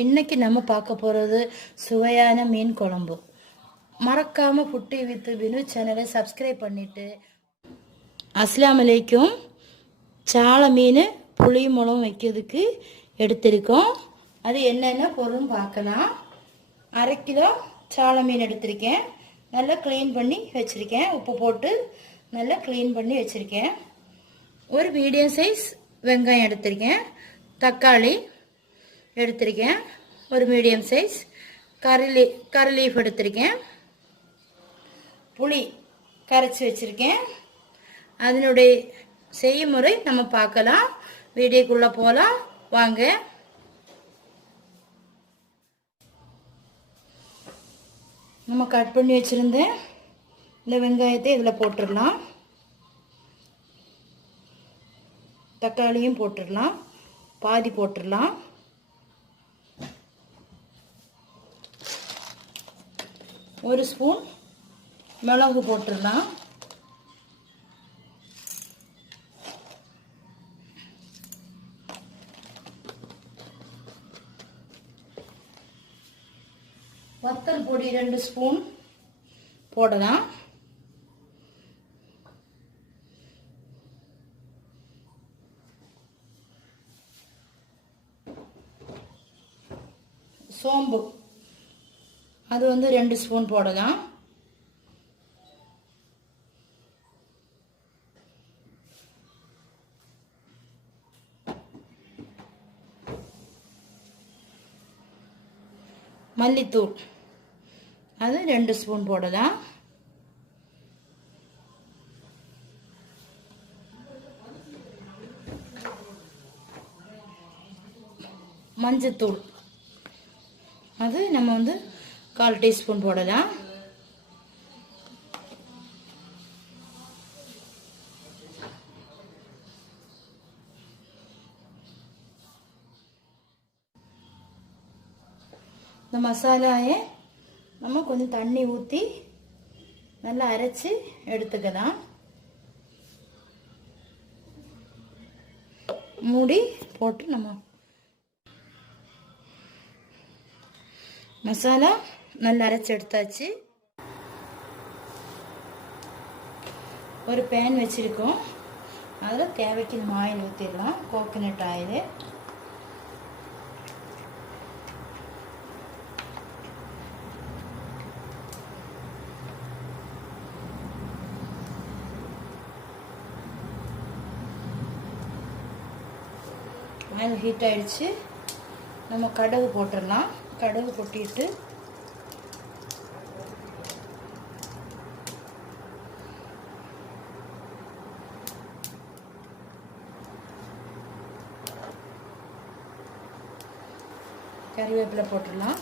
இன்னைக்கு நம்ம பார்க்க போகிறது சுவையான மீன் குழம்பு. மறக்காமல் ஃபுட்டி வித் பினு சேனலை சப்ஸ்கிரைப் பண்ணிவிட்டு. அஸ்ஸலாமு அலைக்கும். சால மீன் புளி மிளகும் வைக்கிறதுக்கு எடுத்திருக்கோம். அது என்னென்ன பொருள்னு பார்க்கலாம். 1/2 கிலோ சால மீன் எடுத்திருக்கேன். நல்லா க்ளீன் பண்ணி வச்சுருக்கேன். உப்பு போட்டு நல்லா க்ளீன் பண்ணி வச்சுருக்கேன். ஒரு மீடியம் சைஸ் வெங்காயம் எடுத்திருக்கேன். தக்காளி எடுத்திருக்கேன். ஒரு மீடியம் சைஸ் கறி லீஃப் எடுத்திருக்கேன். புளி கரைச்சி வச்சுருக்கேன். அதனுடைய செய்முறை நம்ம பார்க்கலாம். வீடியோக்குள்ளே போகலாம் வாங்க. நம்ம கட் பண்ணி வச்சுருந்தேன் இந்த வெங்காயத்தை இதில் போட்டுடலாம். தக்காளியும் போட்டுடலாம். பாதி போட்டுடலாம். ஒரு ஸ்பூன் மிளகு போட்டுடலாம். வத்தல் பொடி 2 ஸ்பூன் போடலாம். சோம்பு அது 2 ஸ்பூன் போடலாம். மல்லித்தூள் அது 2 ஸ்பூன் போடலாம். மஞ்சத்தூள் அது நம்ம 1/4 டீஸ்பூன் போடலாம். இந்த மசாலாயை நம்ம கொஞ்சம் தண்ணி ஊற்றி நல்லா அரைச்சி எடுத்துக்கலாம். மூடி போட்டு நம்ம மசாலா நல்லா அரைச்சி எடுத்தாச்சு. ஒரு பேன் வச்சுருக்கோம். அதில் தேவைக்கு நம்ம ஆயில் ஊற்றிடலாம். Coconut oil. ஆயில் ஹீட் ஆகிடுச்சு. நம்ம கடுகு போட்டுடலாம். கடுகு கொட்டிட்டு கறிவேப்பிலை போட்டுடலாம்.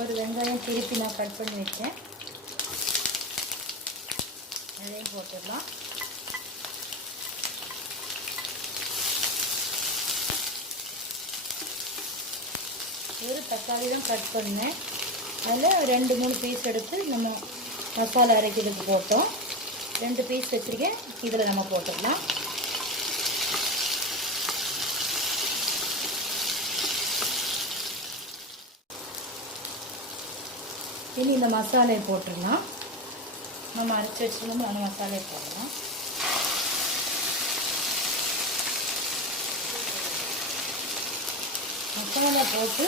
ஒரு வெங்காயம் திருப்பி நான் கட் பண்ணி வச்சேன். அதையும் போட்டுடலாம். ஒரு தக்காளி தான் கட் பண்ணேன். அதில் 2-3 பீஸ் எடுத்து நம்ம மசாலா அரைக்கிறதுக்கு போட்டோம். 2 பீஸ் வச்சுருக்கேன். இதில் நம்ம போட்டுடலாம். இனி இந்த மசாலையை போட்டுடலாம். நம்ம அரைச்சி வச்சுருந்தோம். அந்த மசாலையை போடலாம். மசாலா போட்டு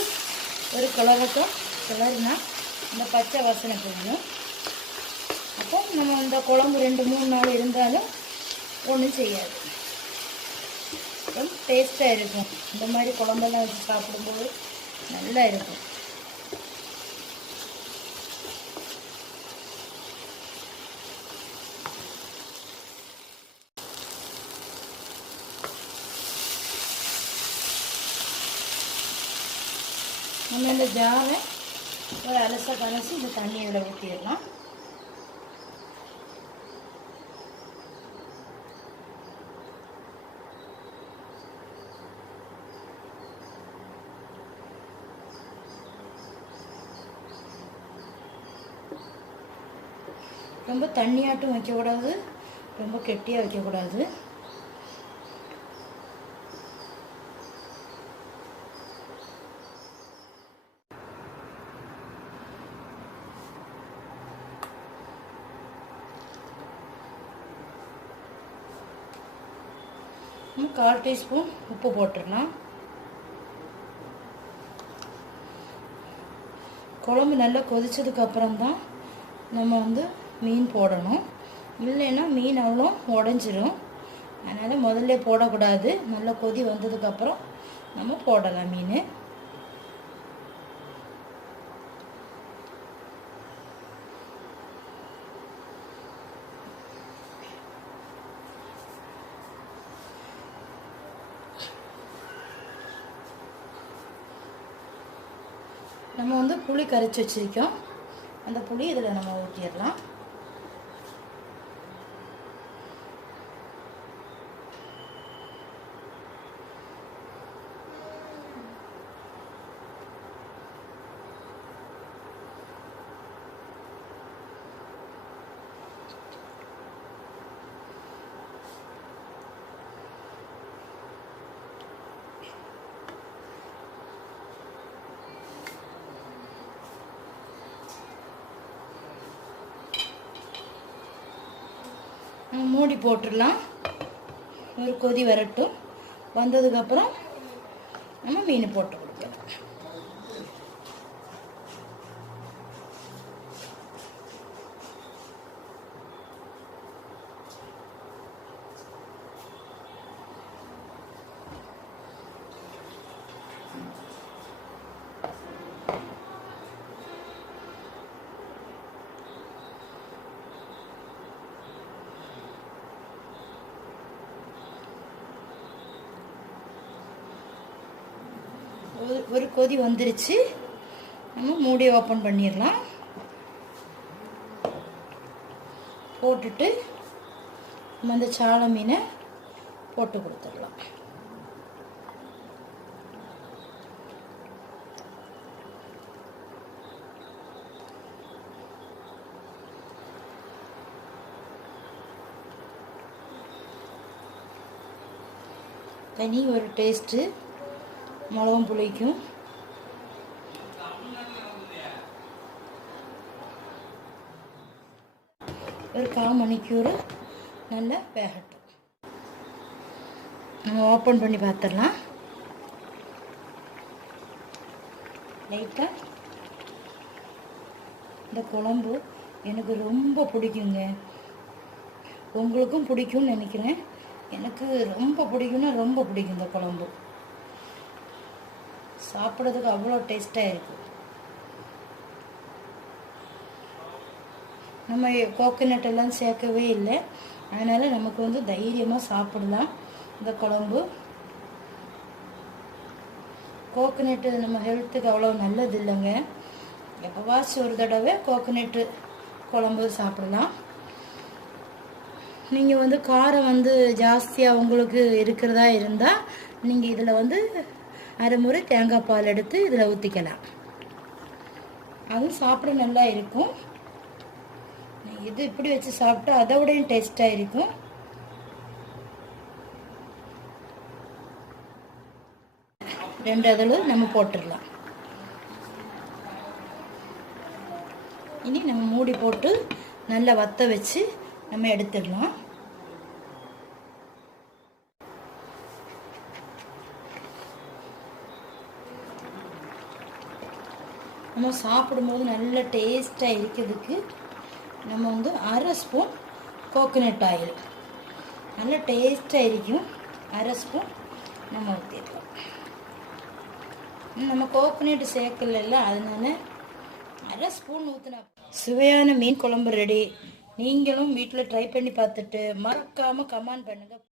ஒரு கிளறினா இந்த பச்சை வாசனை போடணும். அப்போ நம்ம இந்த குழம்பு 2-3 நாள் இருந்தாலும் ஒன்றும் செய்யாது. ரொம்ப டேஸ்ட்டாக இருக்கும். இந்த மாதிரி குழம்பெல்லாம் வச்சு சாப்பிடும்போது நல்லா இருக்கும். நம்ம இந்த ஜாரை ஒரு அலசை கலசி இந்த தண்ணியில் ஊற்றிடலாம். ரொம்ப தண்ணியாட்டும் வைக்கக்கூடாது, ரொம்ப கெட்டியாக வைக்கக்கூடாது. 1/4 டீஸ்பூன் உப்பு போட்டுடலாம். குழம்பு நல்லா கொதிச்சதுக்கு அப்புறம் தான் நம்ம வந்து மீன் போடணும். இல்லைன்னா மீன் அவ்வளோ உடஞ்சிரும். அதனால் முதல்ல போடக்கூடாது. நல்லா கொதி வந்ததுக்கப்புறம் நம்ம போடலாம் மீன். நம்ம வந்து புளி கரைச்சி வச்சுருக்கோம். அந்த புளி இதில் நம்ம ஊற்றிடலாம். மூடி போட்டுடலாம். ஒரு கொதி வரட்டும். வந்ததுக்கப்புறம் நம்ம மீன் போட்டு கொடுக்கலாம். ஒரு கொதி வந்துருச்சு. நம்ம மூடியை ஓப்பன் பண்ணிடலாம். போட்டுட்டு நம்ம அந்த சாளை மீனை போட்டு கொடுத்துடலாம். தனி ஒரு டேஸ்ட்டு மிளகும் புளிக்கும். ஒரு 1/4 மணிக்கூர் நல்லா வேகட்டும். நம்ம ஓப்பன் பண்ணி பார்த்துடலாம். லைட்டாக இந்த குழம்பு எனக்கு ரொம்ப பிடிக்குங்க. உங்களுக்கும் பிடிக்கும்னு நினைக்கிறேன். எனக்கு ரொம்ப பிடிக்கும்னா ரொம்ப பிடிக்கும். இந்த குழம்பு சாப்பிட்றதுக்கு அவ்வளோ டேஸ்ட்டாக இருக்கும். நம்ம கோகனட் எல்லாம் சேர்க்கவே இல்லை. அதனால் நமக்கு வந்து தைரியமாக சாப்பிடலாம் இந்த குழம்பு. கோகனட்டு நம்ம ஹெல்த்துக்கு அவ்வளோ நல்லது இல்லைங்க. எப்போவாச்சும் ஒரு தடவை கோகனட்டு குழம்பு சாப்பிடலாம். நீங்கள் வந்து காரம் வந்து ஜாஸ்தியாக உங்களுக்கு இருக்கிறதா இருந்தால் நீங்கள் இதில் வந்து அரை முறை தேங்காய் பால் எடுத்து இதில் ஊற்றிக்கலாம். அதுவும் சாப்பிட நல்லா இருக்கும். இது இப்படி வச்சு சாப்பிட்டா அதை விடையும் டேஸ்ட்டாக இருக்கும். ரெண்டு அதில் நம்ம போட்டுடலாம். இனி நம்ம மூடி போட்டு நல்லா வத்த வச்சு நம்ம எடுத்துடலாம். நம்ம சாப்பிடும்போது நல்ல டேஸ்ட்டாக இருக்கிறதுக்கு நம்ம வந்து அரை ஸ்பூன் கோகனட் ஆயில் நல்ல டேஸ்ட்டாக இருக்கும். அரை ஸ்பூன் நம்ம ஊற்றிடலாம். நம்ம கோகனட் சேர்க்கல, அதனால அரை ஸ்பூன் ஊற்றினா சுவையான மீன் குழம்பு ரெடி. நீங்களும் வீட்டில் ட்ரை பண்ணி பார்த்துட்டு மறக்காமல் கமெண்ட் பண்ணுங்கள்.